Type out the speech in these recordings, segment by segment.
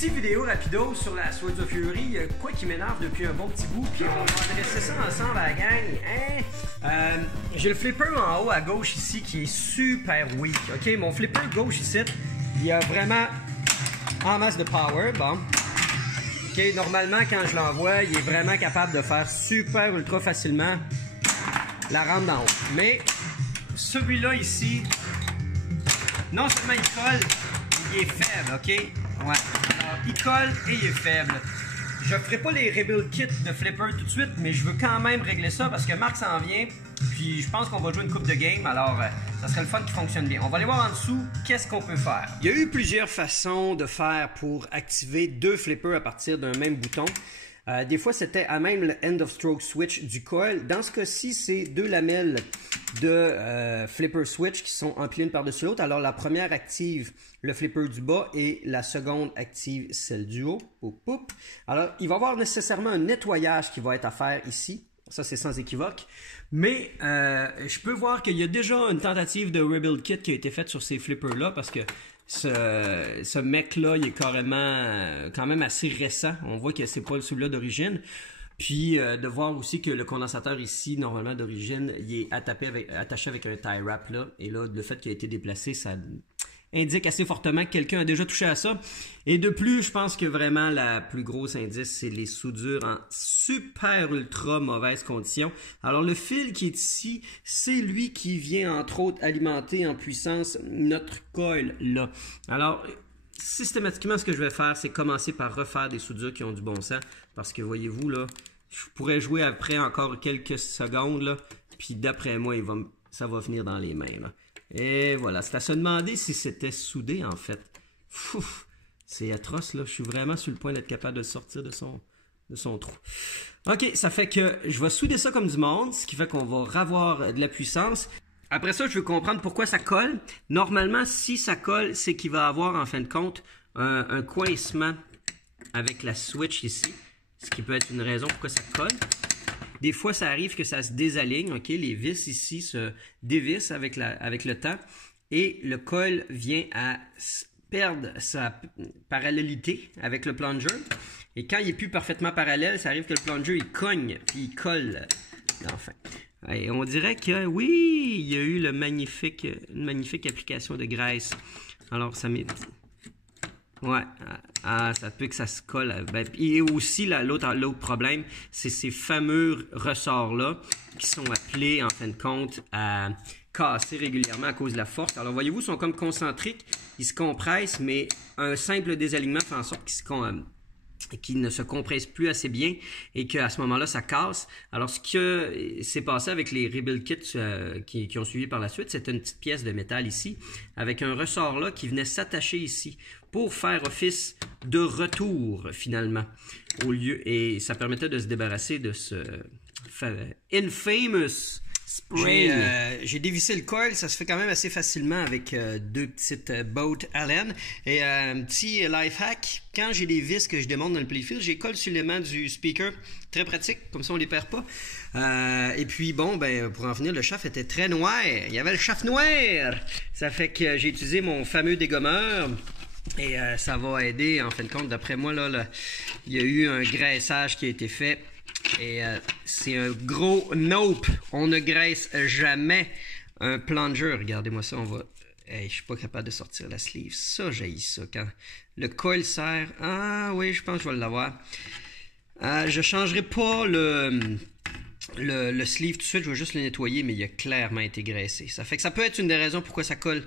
Petite vidéo rapido sur la Swords of Fury, quoi qui m'énerve depuis un bon petit bout, puis on va adresser ça ensemble à la gang. Hein? J'ai le flipper en haut à gauche ici qui est super weak. Ok, mon flipper gauche ici, il a vraiment en masse de power. Bon. Ok, normalement quand je l'envoie, il est vraiment capable de faire super ultra facilement la rampe d'en haut. Mais celui-là ici, non seulement il colle, il est faible, ok? Ouais. Alors, il colle et il est faible. Je ferai pas les rebuild kits de flipper tout de suite, mais je veux quand même régler ça parce que Marc s'en vient. Puis je pense qu'on va jouer une coupe de game, alors ça serait le fun qui fonctionne bien. On va aller voir en dessous qu'est-ce qu'on peut faire. Il y a eu plusieurs façons de faire pour activer deux flippers à partir d'un même bouton. Des fois, c'était à même le end of stroke switch du coil. Dans ce cas-ci, c'est deux lamelles de flipper switch qui sont empilées une par-dessus l'autre. Alors, la première active le flipper du bas et la seconde active celle du haut. Poup, poup. Alors, il va y avoir nécessairement un nettoyage qui va être à faire ici. Ça, c'est sans équivoque. Mais je peux voir qu'il y a déjà une tentative de rebuild kit qui a été faite sur ces flippers-là parce que ce mec-là, il est carrément quand même assez récent. On voit que c'est pas celui-là d'origine. Puis de voir aussi que le condensateur ici, normalement d'origine, il est attaché avec un tie wrap là. Et là, le fait qu'il a été déplacé, ça indique assez fortement que quelqu'un a déjà touché à ça. Et de plus, je pense que vraiment la plus grosse indice, c'est les soudures en super ultra mauvaise condition. Alors le fil qui est ici, c'est lui qui vient entre autres alimenter en puissance notre coil là. Alors systématiquement, ce que je vais faire, c'est commencer par refaire des soudures qui ont du bon sens. Parce que voyez-vous là, je pourrais jouer après encore quelques secondes là, puis d'après moi, ça va venir dans les mains là. Et voilà, c'est à se demander si c'était soudé en fait. C'est atroce là, je suis vraiment sur le point d'être capable de le sortir de son trou. Ok, ça fait que je vais souder ça comme du monde, ce qui fait qu'on va avoir de la puissance. Après ça, je veux comprendre pourquoi ça colle. Normalement, si ça colle, c'est qu'il va avoir en fin de compte un coincement avec la switch ici, ce qui peut être une raison pourquoi ça colle. Des fois, ça arrive que ça se désaligne, ok? Les vis ici se dévissent avec le temps et le coil vient à perdre sa parallélité avec le plunger. Et quand il n'est plus parfaitement parallèle, ça arrive que le plunger il cogne puis il colle. Enfin, et on dirait que oui, il y a eu une magnifique application de graisse. Alors, ça m'est... Ouais, ça peut que ça se colle. Et aussi, l'autre problème, c'est ces fameux ressorts-là qui sont appelés, en fin de compte, à casser régulièrement à cause de la force. Alors, voyez-vous, ils sont comme concentriques, ils se compressent, mais un simple désalignement fait en sorte qu'ils ne se compressent plus assez bien et qu'à ce moment-là, ça casse. Alors, ce qui s'est passé avec les rebuild kits qui ont suivi par la suite, c'était une petite pièce de métal ici, avec un ressort là qui venait s'attacher ici pour faire office de retour, finalement, au lieu, et ça permettait de se débarrasser de ce infamous spring. J'ai dévissé le coil, ça se fait quand même assez facilement avec deux petites boat Allen. Et un petit life hack, quand j'ai des vis que je démonte dans le playfield, j'ai colle sur l'élément du speaker, très pratique, comme ça on les perd pas. Et puis bon, pour en finir, le shaft était très noir, il y avait le shaft noir. Ça fait que j'ai utilisé mon fameux dégommeur. Et ça va aider, en fin de compte, d'après moi, là, il y a eu un graissage qui a été fait. Et c'est un gros nope. On ne graisse jamais un plunger. Regardez-moi ça, on va... Hey, je suis pas capable de sortir la sleeve. Ça, j'haïs ça. Quand le coil serre... Ah oui, je pense que je vais l'avoir. Je changerai pas le sleeve tout de suite, je vais juste le nettoyer, mais il a clairement été graissé. Ça fait que ça peut être une des raisons pourquoi ça colle.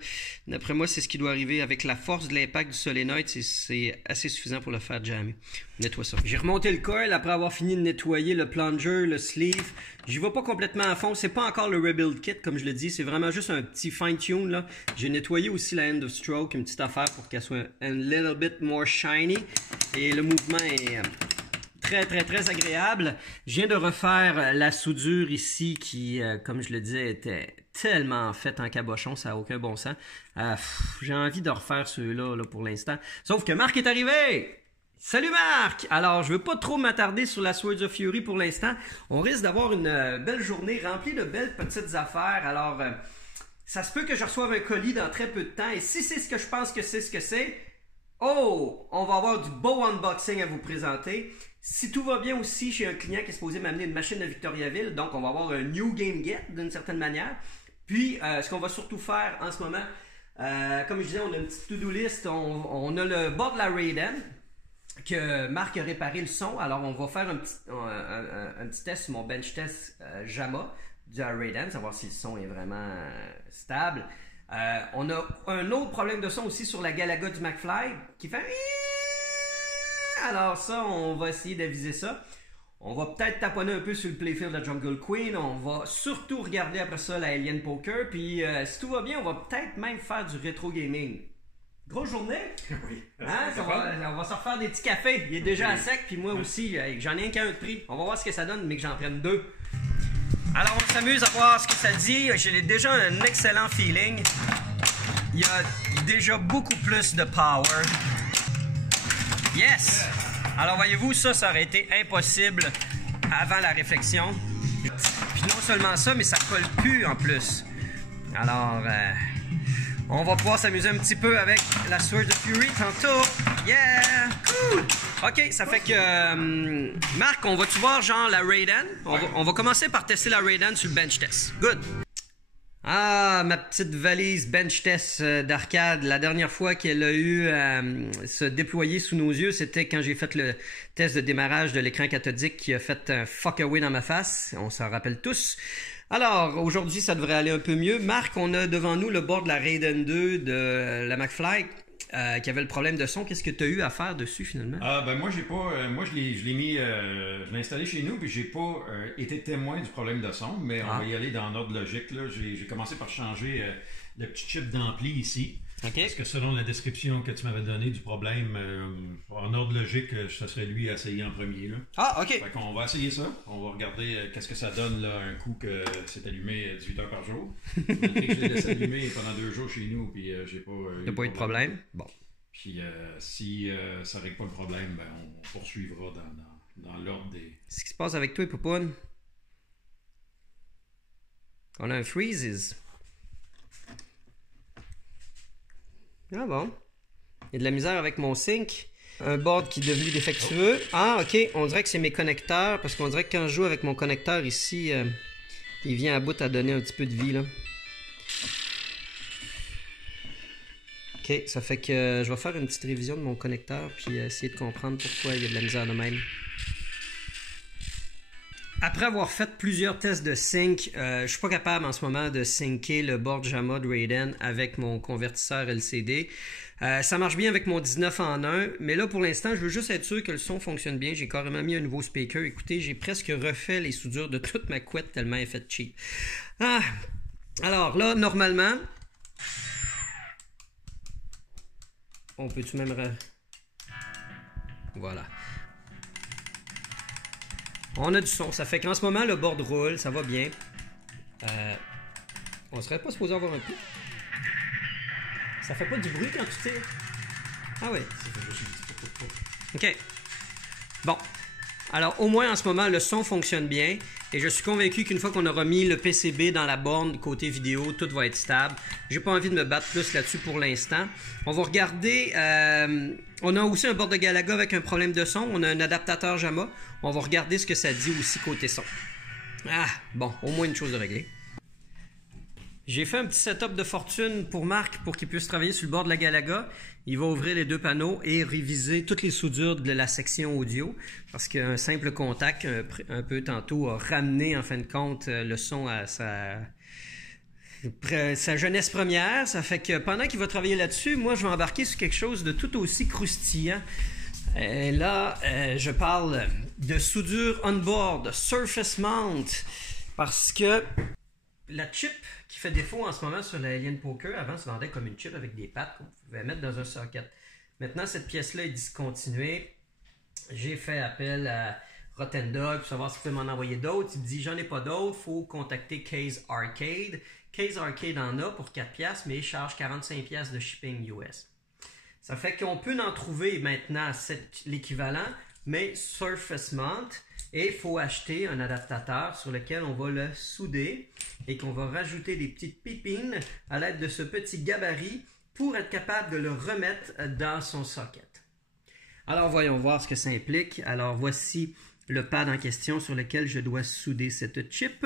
D'après moi, c'est ce qui doit arriver. Avec la force de l'impact du solénoïde, c'est assez suffisant pour le faire jammer. On nettoie ça. J'ai remonté le coil après avoir fini de nettoyer le plunger, le sleeve. J'y vais pas complètement à fond. C'est pas encore le rebuild kit, comme je le dis. C'est vraiment juste un petit fine-tune, là. J'ai nettoyé aussi la end of stroke, une petite affaire pour qu'elle soit a little bit more shiny. Et le mouvement est... très agréable. Je viens de refaire la soudure ici qui, comme je le disais, était tellement faite en cabochon, ça n'a aucun bon sens. J'ai envie de refaire ceux-là là, pour l'instant. Sauf que Marc est arrivé! Salut Marc! Alors, je veux pas trop m'attarder sur la Swords of Fury pour l'instant. On risque d'avoir une belle journée remplie de belles petites affaires. Alors, ça se peut que je reçoive un colis dans très peu de temps. Et si c'est ce que je pense que c'est ce que c'est, Oh! On va avoir du beau unboxing à vous présenter. Si tout va bien aussi, j'ai un client qui est supposé m'amener une machine de Victoriaville, donc on va avoir un New Game Get d'une certaine manière. Puis, ce qu'on va surtout faire en ce moment, comme je disais, on a une petite to-do list, on a le bord de la Raiden, que Marc a réparé le son, alors on va faire un petit test sur mon bench test JAMA du Raiden, savoir si le son est vraiment stable. On a un autre problème de son aussi sur la Galaga du McFly qui fait... Alors ça, on va essayer d'aviser ça. On va peut-être taponner un peu sur le playfield de la Jungle Queen. On va surtout regarder après ça la Alien Poker. Puis si tout va bien, on va peut-être même faire du rétro gaming. Grosse journée? Oui. Hein? On va se refaire des petits cafés. Il est déjà à sec, puis moi aussi, j'en ai un qu'un de prix. On va voir ce que ça donne, mais que j'en prenne 2. Alors on s'amuse à voir ce que ça dit. J'ai déjà un excellent feeling. Il y a déjà beaucoup plus de power. Yes! Alors voyez-vous, ça aurait été impossible avant la réflexion. Puis non seulement ça, mais ça colle plus en plus. Alors, on va pouvoir s'amuser un petit peu avec la Sword of Fury tantôt. Yeah! Cool! Ok, ça fait que... Marc, on va-tu voir genre la Raiden? On va commencer par tester la Raiden sur le bench test. Good! Ah, ma petite valise bench test d'arcade. La dernière fois qu'elle a eu à se déployer sous nos yeux, c'était quand j'ai fait le test de démarrage de l'écran cathodique qui a fait un fuck away dans ma face. On s'en rappelle tous. Alors, aujourd'hui, ça devrait aller un peu mieux. Marc, on a devant nous le board de la Raiden 2 de la McFly qui avait le problème de son. Qu'est-ce que tu as eu à faire dessus finalement? Ben moi j'ai pas, moi je l'ai mis, je l'ai installé chez nous puis j'ai pas été témoin du problème de son, mais on va y aller dans l'ordre logique là. J'ai commencé par changer le petit chip d'ampli ici. Okay. Parce que selon la description que tu m'avais donnée du problème, en ordre logique, ce serait lui à essayer en premier. Là. Ah, ok. Fait qu'on va essayer ça. On va regarder qu'est-ce que ça donne là, un coup que c'est allumé 18 heures par jour. Malgré que je l'ai laissé allumer pendant 2 jours chez nous, puis j'ai pas eu pas eu de problème. Bon. Puis si ça règle pas le problème, ben, on poursuivra dans l'ordre des... Qu'est-ce qui se passe avec toi, Poupoune? On a un freezes. Ah bon. Il y a de la misère avec mon sync. Un board qui est devenu défectueux. Ah, ok. On dirait que c'est mes connecteurs. Parce qu'on dirait que quand je joue avec mon connecteur ici, il vient à bout à donner un petit peu de vie, là. Ok, ça fait que je vais faire une petite révision de mon connecteur. Puis essayer de comprendre pourquoi il y a de la misère de même. Après avoir fait plusieurs tests de sync, je suis pas capable en ce moment de syncer le board JAMA de Raiden avec mon convertisseur LCD. Ça marche bien avec mon 19 en 1, mais là pour l'instant, je veux juste être sûr que le son fonctionne bien. J'ai carrément mis un nouveau speaker. Écoutez, j'ai presque refait les soudures de toute ma couette tellement elle est faite cheap. Ah, alors là, normalement, on peut-tu même... Voilà. On a du son, ça fait qu'en ce moment le board roule, ça va bien. On serait pas supposé avoir un coup. Ça fait pas du bruit quand tu tires. Ah oui. Ok. Bon. Alors au moins en ce moment le son fonctionne bien. Et je suis convaincu qu'une fois qu'on aura mis le PCB dans la borne côté vidéo, tout va être stable. J'ai pas envie de me battre plus là-dessus pour l'instant. On va regarder... on a aussi un board de Galaga avec un problème de son. On a un adaptateur JAMA. On va regarder ce que ça dit aussi côté son. Ah, bon, au moins une chose de réglée. J'ai fait un petit setup de fortune pour Marc pour qu'il puisse travailler sur le bord de la Galaga. Il va ouvrir les 2 panneaux et réviser toutes les soudures de la section audio parce qu'un simple contact, un peu tantôt, a ramené en fin de compte le son à sa jeunesse première. Ça fait que pendant qu'il va travailler là-dessus, moi je vais embarquer sur quelque chose de tout aussi croustillant. Et là, je parle de soudure on-board, surface mount, parce que la chip qui fait défaut en ce moment sur la Alien Poker, avant se vendait comme une chip avec des pattes qu'on pouvait mettre dans un socket. Maintenant, cette pièce-là est discontinuée. J'ai fait appel à Rotten Dog pour savoir s'il peut m'en envoyer d'autres. Il me dit, j'en ai pas d'autres, il faut contacter Case Arcade. Case Arcade en a pour 4$, mais il charge 45$ de shipping US. Ça fait qu'on peut en trouver maintenant l'équivalent, mais surface mount. Et il faut acheter un adaptateur sur lequel on va le souder et qu'on va rajouter des petites pipines à l'aide de ce petit gabarit pour être capable de le remettre dans son socket. Alors voyons voir ce que ça implique. Alors voici le pad en question sur lequel je dois souder cette chip.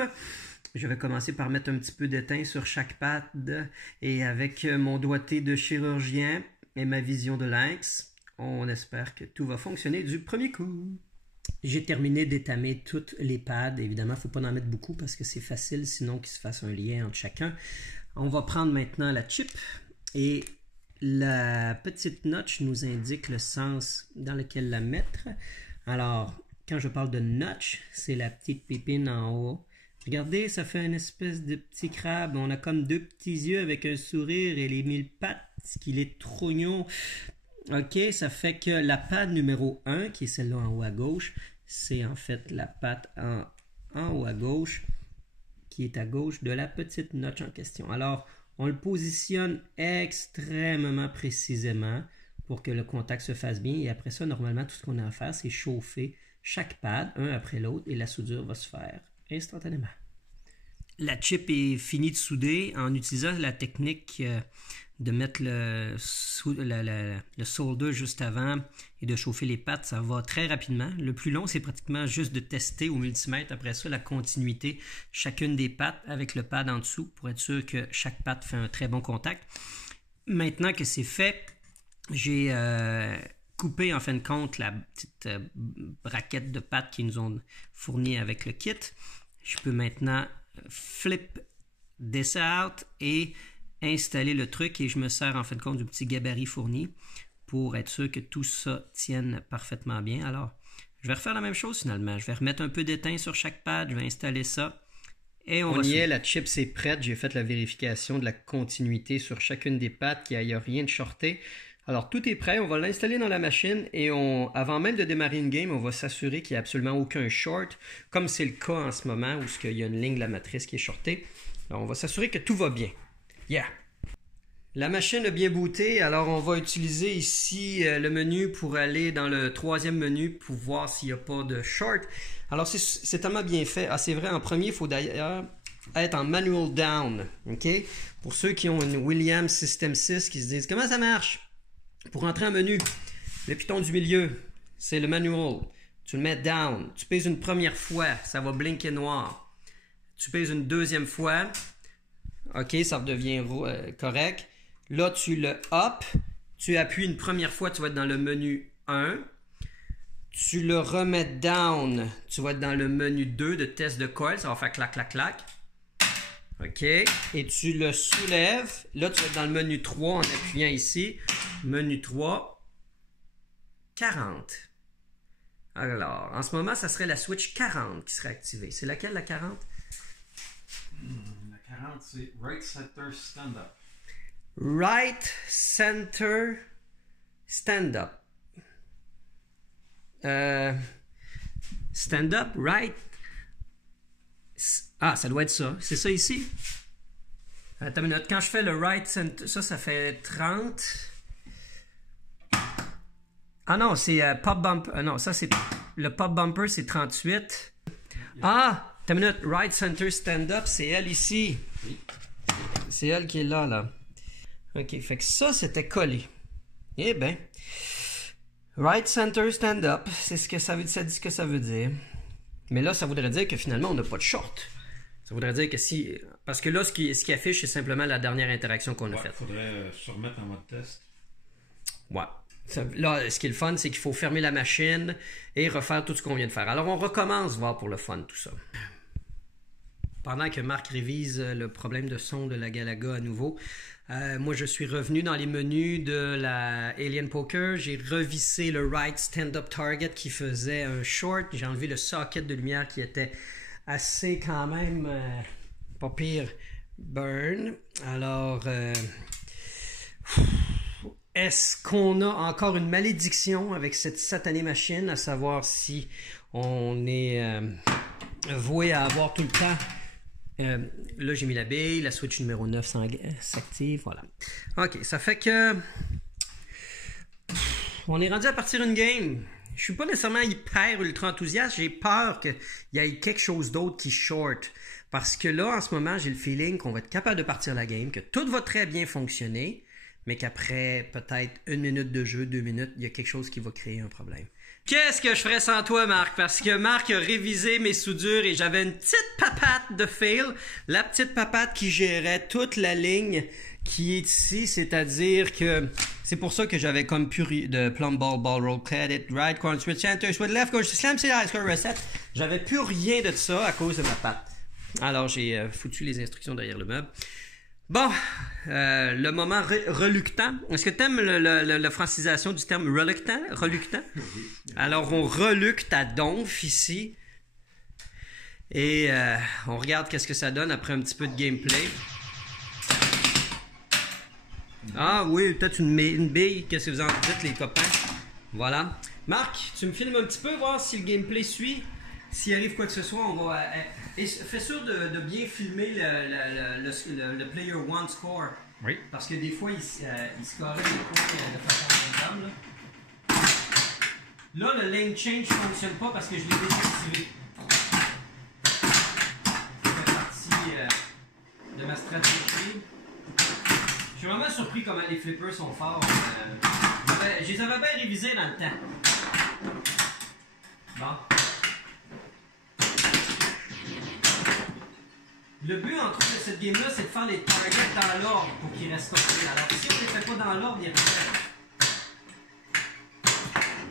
Je vais commencer par mettre un petit peu d'étain sur chaque pad et avec mon doigté de chirurgien et ma vision de lynx, on espère que tout va fonctionner du premier coup. J'ai terminé d'étamer toutes les pads. Évidemment, il ne faut pas en mettre beaucoup parce que c'est facile, sinon qu'il se fasse un lien entre chacun. On va prendre maintenant la chip et la petite notch nous indique le sens dans lequel la mettre. Alors, quand je parle de notch, c'est la petite pépine en haut. Regardez, ça fait une espèce de petit crabe. On a comme deux petits yeux avec un sourire et les 1000 pattes, ce qu'il est trognon. OK, ça fait que la patte numéro 1, qui est celle-là en haut à gauche, c'est en fait la patte en haut à gauche, qui est à gauche de la petite notch en question. Alors, on le positionne extrêmement précisément pour que le contact se fasse bien. Et après ça, normalement, tout ce qu'on a à faire, c'est chauffer chaque pad, un après l'autre, et la soudure va se faire instantanément. La chip est finie de souder en utilisant la technique de mettre le solder juste avant et de chauffer les pattes. Ça va très rapidement. Le plus long, c'est pratiquement juste de tester au multimètre. Après ça, la continuité, chacune des pattes avec le pad en dessous pour être sûr que chaque patte fait un très bon contact. Maintenant que c'est fait, j'ai coupé en fin de compte la petite braquette de pattes qu'ils nous ont fournie avec le kit. Je peux maintenant flip this out et installer le truc et je me sers en fin de compte du petit gabarit fourni pour être sûr que tout ça tienne parfaitement bien. Alors, je vais refaire la même chose finalement. Je vais remettre un peu d'étain sur chaque pad, je vais installer ça et on y est, la chip c'est prête. J'ai fait la vérification de la continuité sur chacune des pattes, qu'il n'y a rien de shorté. Alors, tout est prêt, on va l'installer dans la machine et avant même de démarrer une game, on va s'assurer qu'il n'y a absolument aucun short, comme c'est le cas en ce moment où il y a une ligne de la matrice qui est shortée. Alors, on va s'assurer que tout va bien. Yeah! La machine a bien booté, alors on va utiliser ici le menu pour aller dans le troisième menu pour voir s'il n'y a pas de short. Alors, c'est tellement bien fait. Ah, c'est vrai, en premier, il faut d'ailleurs être en manual down. OK? Pour ceux qui ont une Williams System 6 qui se disent « Comment ça marche? » Pour entrer en menu, le piton du milieu, c'est le manual. Tu le mets down. Tu pèses une première fois, ça va blinker noir. Tu pèses une deuxième fois, OK, ça redevient correct. Là, tu le up. Tu appuies une première fois, tu vas être dans le menu 1. Tu le remets down, tu vas être dans le menu 2 de test de coil. Ça va faire clac, clac, clac. OK. Et tu le soulèves. Là, tu vas être dans le menu 3 en appuyant ici. Menu 3, 40. Alors, en ce moment, ça serait la switch 40 qui serait activée. C'est laquelle, la 40? La 40, c'est Right Center Stand-Up. Right Center Stand-Up. Stand-up, right. Ah, ça doit être ça. C'est ça ici? Attends une minute. Quand je fais le right center, ça fait 30. Ah non, c'est pop bumper. Non, ça c'est le pop bumper, c'est 38. Ah, attends une minute. Right center stand-up, c'est elle ici. C'est elle qui est là. OK, fait que ça, c'était collé. Eh bien, right center stand-up, c'est ce que ça dit ce que ça veut dire. Mais là, ça voudrait dire que finalement, on n'a pas de short. Ça voudrait dire que si... Parce que là, ce qui affiche, c'est simplement la dernière interaction qu'on a faite. Il faudrait se remettre en mode test. Ouais. Là, ce qui est le fun, c'est qu'il faut fermer la machine et refaire tout ce qu'on vient de faire. Alors, on recommence, voir pour le fun, tout ça. Pendant que Marc révise le problème de son de la Galaga à nouveau, moi, je suis revenu dans les menus de la Alien Poker. J'ai revissé le right stand-up target qui faisait un short. J'ai enlevé le socket de lumière qui était assez quand même pas pire burn. Alors, est-ce qu'on a encore une malédiction avec cette satanée machine, à savoir si on est voué à avoir tout le temps... là, j'ai mis la bille, la switch numéro 9 s'active, voilà. OK, ça fait que... on est rendu à partir d'une game. Je suis pas nécessairement hyper ultra enthousiaste, j'ai peur qu'il y ait quelque chose d'autre qui short. Parce que là, en ce moment, j'ai le feeling qu'on va être capable de partir la game, que tout va très bien fonctionner, mais qu'après peut-être 1 minute de jeu, 2 minutes, il y a quelque chose qui va créer un problème. Qu'est-ce que je ferais sans toi, Marc? Parce que Marc a révisé mes soudures et j'avais une petite papate de fail. La petite papate qui gérait toute la ligne qui est ici, c'est-à-dire que c'est pour ça que j'avais comme plus de plumb ball, ball roll, credit, right, corner switch, center, switch left, corner slam, c'est high score reset. J'avais plus rien de ça à cause de ma patte. Alors j'ai foutu les instructions derrière le meuble. Bon, le moment reluctant. Est-ce que tu aimes la francisation du terme reluctant? Reluctant? Alors, on relucte à donf ici. Et on regarde qu'est-ce que ça donne après un petit peu de gameplay. Ah oui, peut-être une bille. Qu'est-ce que vous en dites, les copains? Voilà. Marc, tu me filmes un petit peu, voir si le gameplay suit. S'il arrive quoi que ce soit, on va... fais sûr de bien filmer le player one score. Oui. Parce que des fois, il scorait des points de façon random. Là, le lane change ne fonctionne pas parce que je l'ai désactivé. Ça fait partie de ma stratégie. Je suis vraiment surpris comment les flippers sont forts. Je les avais bien révisés dans le temps. Bon. Le but, entre autres, de cette game-là, c'est de faire les targets dans l'ordre pour qu'ils restent stockés. Alors, si on ne les fait pas dans l'ordre, ils restent.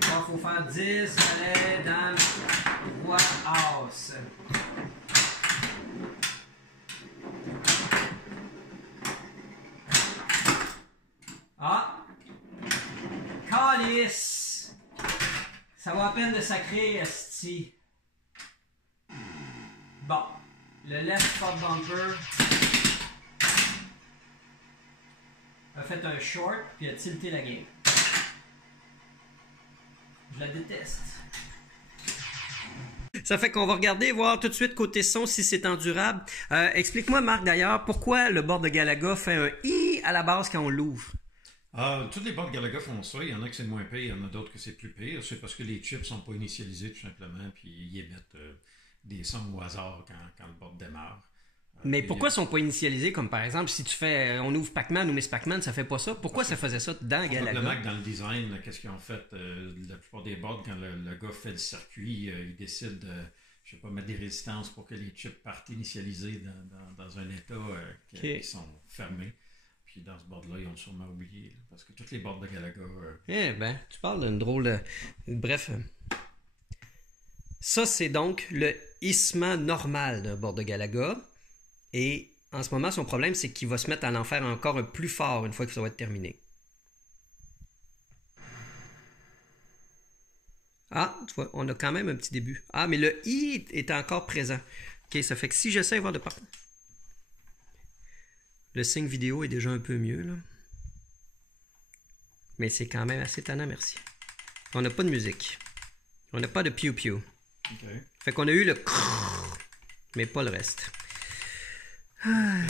Alors, il faut faire 10 allez dans le roi as. Ah! Calice! Ça vaut la peine de sacrer, esti. Bon. Le left spot bumper a fait un short puis a tilté la game. Je la déteste. Ça fait qu'on va regarder, voir tout de suite côté son si c'est endurable. Explique-moi, Marc, d'ailleurs, pourquoi le board de Galaga fait un I à la base quand on l'ouvre? Toutes les boards Galaga font ça. Il y en a que c'est moins pire, il y en a d'autres que c'est plus pire. C'est parce que les chips sont pas initialisés tout simplement, puis ils émettent des sons au hasard quand le board démarre. Mais pourquoi ils sont pas initialisés, comme par exemple, si tu fais, on ouvre Pac-Man ou Miss Pac-Man, ça fait pas ça? Pourquoi ça faisait ça dans Galaga? Probablement que dans le design, qu'est-ce qu'ils ont fait? La plupart des boards, quand le gars fait le circuit, il décide de, je sais pas, mettre des résistances pour que les chips partent initialisés dans un état qui sont fermés. Puis dans ce board-là, ils ont sûrement oublié, là, parce que tous les boards de Galaga... Eh ben, tu parles d'une drôle de... Bref... Ça, c'est donc le hissement normal d'un board de Galaga. Et en ce moment, son problème, c'est qu'il va se mettre à en faire encore un plus fort une fois que ça va être terminé. Ah, tu vois, on a quand même un petit début. Ah, mais le I est encore présent. Ok, ça fait que si j'essaie de voir de partout. Le signe vidéo est déjà un peu mieux, là. Mais c'est quand même assez tannant, merci. On n'a pas de musique. On n'a pas de piou-piou. Okay. Fait qu'on a eu le crrrr, mais pas le reste. Ah.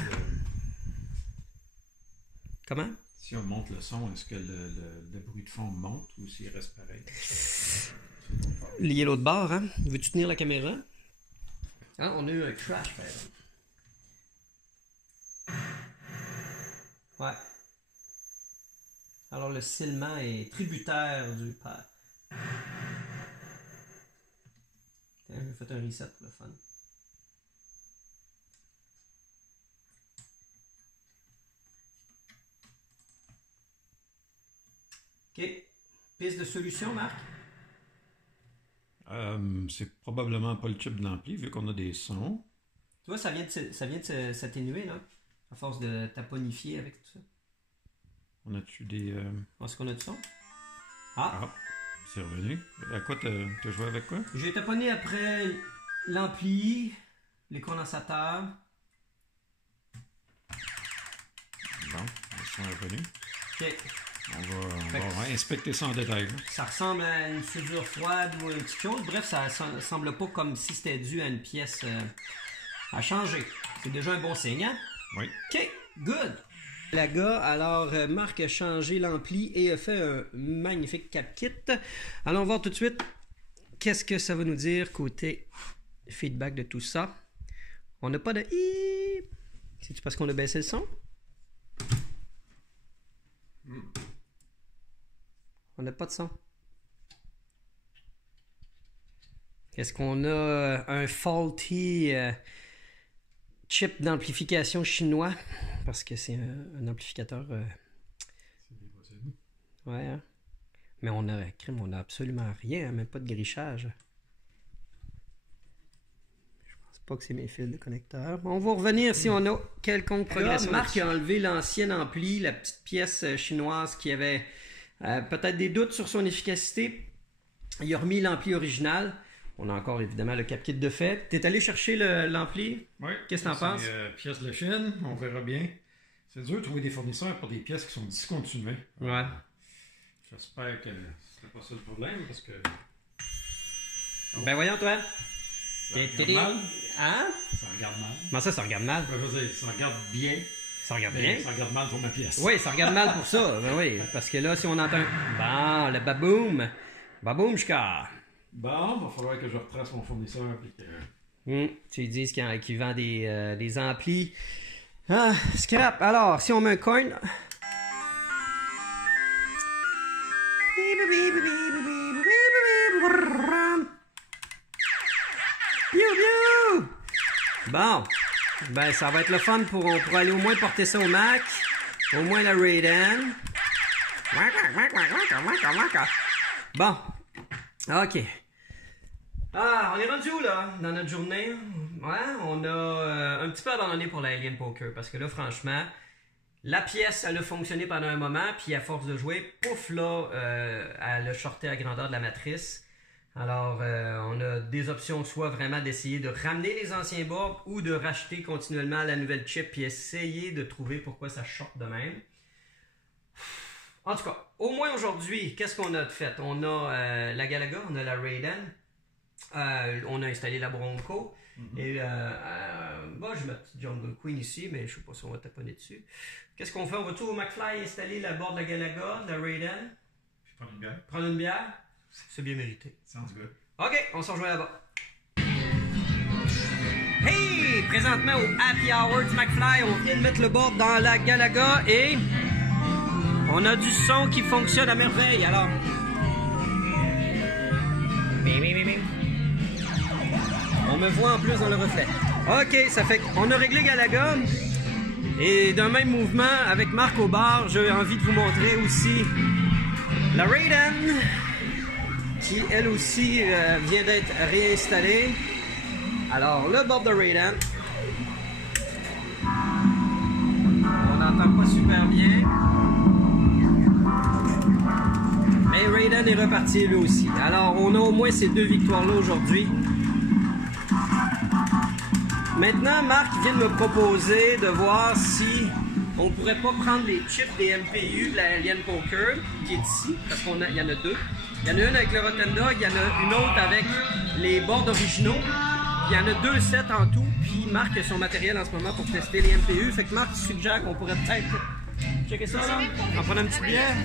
Comment? Si on monte le son, est-ce que le bruit de fond monte ou s'il reste pareil? Lié l'autre bord, hein? Veux-tu tenir la caméra? Ah, on a eu un crash, par exemple. Ouais. Alors le silement est tributaire du père. J'ai fait un reset pour le fun. Ok. Piste de solution, Marc? C'est probablement pas le chip de l'ampli, vu qu'on a des sons. Tu vois, ça vient de s'atténuer, là, à force de taponifier avec tout ça. On a-tu des... Est-ce qu'on a du son? Ah! C'est revenu. À quoi t'as joué avec quoi? J'ai taponné après l'ampli, les condensateurs. Bon, le son est revenu. Ok. On va inspecter ça en détail. Là. Ça ressemble à une soudure froide ou une petite chose. Bref, ça semble pas comme si c'était dû à une pièce à changer. C'est déjà un bon signe, hein? Oui. Ok, good! La gars, alors Marc a changé l'ampli et a fait un magnifique cap kit. Allons voir tout de suite qu'est-ce que ça va nous dire côté feedback de tout ça. On n'a pas de i. C'est-tu parce qu'on a baissé le son? On n'a pas de son. Est-ce qu'on a un faulty chip d'amplification chinois? Parce que c'est un amplificateur... C'est bien possible. Ouais, hein? Mais on a absolument rien, hein? Même pas de grichage. Je pense pas que c'est mes fils de connecteur. On va revenir si on a quelconque progression. Là, Marc a enlevé l'ancienne ampli, la petite pièce chinoise qui avait peut-être des doutes sur son efficacité. Il a remis l'ampli original. On a encore évidemment le cap kit de fait. T'es allé chercher l'ampli? Oui. Qu'est-ce que t'en penses? Pièces de Chine, on verra bien. C'est dur de trouver des fournisseurs pour des pièces qui sont discontinuées. Ouais. J'espère que c'était pas ça le problème parce que. Ben voyons toi. Ça regarde mal. Hein? Ça regarde mal. Comment ça regarde mal? Je veux dire, ça regarde bien. Ça regarde Mais bien? ça regarde mal pour ma pièce. Oui, ça regarde mal pour ça. Ben oui, parce que là, si on entend... Bon, le baboum. Baboumchka. Bon, va falloir que je retrace mon fournisseur puis que... Tu lui dis qu'il vend des amplis. Ah, scrap. Alors, si on met un coin... Bon. Ben, ça va être le fun pour aller au moins porter ça au Mac. Au moins la Raiden. Bon. OK. Ah, on est rendu où, là, dans notre journée? Ouais, on a un petit peu abandonné pour la Alien Poker, parce que là, franchement, la pièce, elle a fonctionné pendant un moment, puis à force de jouer, pouf, là, elle a shorté la grandeur de la matrice. Alors, on a des options, soit vraiment d'essayer de ramener les anciens boards, ou de racheter continuellement la nouvelle chip, puis essayer de trouver pourquoi ça shorte de même. En tout cas, au moins aujourd'hui, qu'est-ce qu'on a de fait? On a la Galaga, on a la Raiden, on a installé la Bronco, et bon, j'ai ma petite Jungle Queen ici, mais je sais pas si on va taponner dessus. Qu'est-ce qu'on fait? On va-tu au McFly installer la board de la Galaga, de la Raiden? Je prends une bière. Prendre une bière? C'est bien mérité. Sounds good. OK, on se rejoint là-bas. Hey! Présentement au Happy Hour du McFly, on vient de mettre le board dans la Galaga et on a du son qui fonctionne à merveille. Alors, on me voit en plus dans le reflet. OK, ça fait qu'on a réglé Galaga. Et d'un même mouvement, avec Marc au bar, j'ai envie de vous montrer aussi la Raiden, qui elle aussi vient d'être réinstallée. Alors, le board de Raiden. On n'entend pas super bien. Mais Raiden est reparti lui aussi. Alors, on a au moins ces deux victoires-là aujourd'hui. Maintenant, Marc vient de me proposer de voir si on pourrait pas prendre les chips des MPU de la Alien Poker, qui est ici, parce qu'il y en a deux. Il y en a une avec le Rotenda, il y en a une autre avec les boards originaux. Il y en a 2 sets en tout, puis Marc a son matériel en ce moment pour tester les MPU. Fait que Marc suggère qu'on pourrait peut-être checker ça, là. En prendre une petite bière.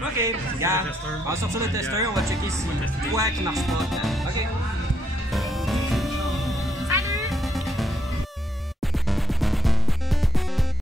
OK, regarde. On va sortir le testeur, on va checker si quoi qui marche pas. OK.